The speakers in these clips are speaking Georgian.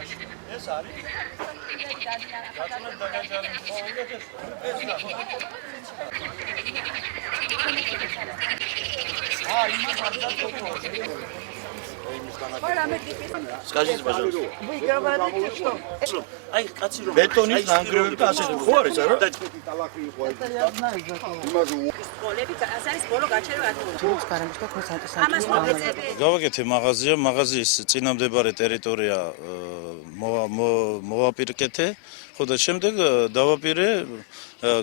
ეს არის რატომ დაგაჯარიმ Скажите, пожалуйста. Вы говорите, что? Ай, каци რომ ბეტონის ნანგრევები და ასე ხო არის არა? Это я знаю зато. გავაკეთე მაღაზიის წინამდებარე ტერიტორია მოვაპირკეთე, ხო და შემდეგ დავაპირე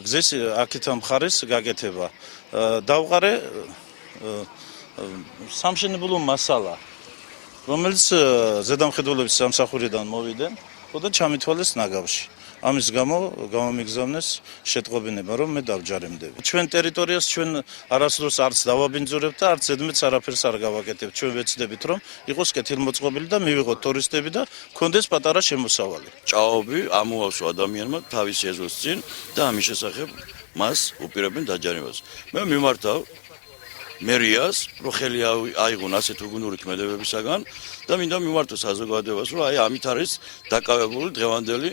გზის აქეთა მხარეს გაკეთება. დავყარე სამშენებლო მასალა, რომელიც ზედამხედველების სამსახურიდან მოვიდა, ხო და ჩამითვალეს ნაგავში. ამის გამო გამომიგზავნეს შეტყობინება, რომ მე დავჯარიმდები. ჩვენ ტერიტორიას ჩვენ არასდროს არც დავაბინძურებთ და არც ზედმეტს არაფერს არ გავაკეთებთ. ჩვენ ვეცდებით, რომ იყოს კეთილმოწყობილი და მივიღოთ ტურისტები და გქონდეს პატარა შემოსავალი. ჭაობი ამოავსო ადამიანმა თავის ეზოს წინ და ამის შესახებ მას უპირებენ დაჯარიმებას. მე მიმართავ მერიას, რომ ხელი აიღონ ასეთ უგუნური ქმედებებისაგან და მინდა მიმართო საზოგადოებას, რომ აი ამით არის დაკავებული დღევანდელი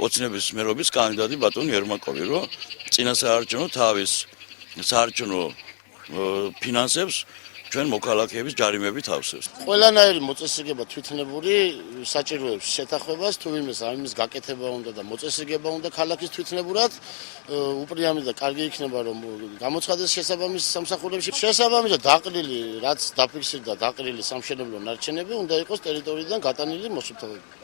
ოცნების მერობის კანდიდატი ბატონი ერმაკოვი, რომ წინასაარჩევნო თავის საარჩევნო ფინანსებს ჩვენ მოქალაქეების ჯარიმებით ავსებს. ყველანაირი მოწესრიგება თვითნებური საჭიროებს შეთანხმებას, თუ ვინმეს ამის გაკეთება უნდა და მოწესრიგება უნდა ქალაქის თვითნებურად, უპრიამი და კარგი იქნება, რომ გამოცხადდეს შესაბამის სამსახურებში. შესაბამისად დაყრილი, რაც დაფიქსირდა დაყრილი სამშენებლო ნარჩენები, უნდა იყოს ტერიტორიიდან გატანილი მოსუფთავები.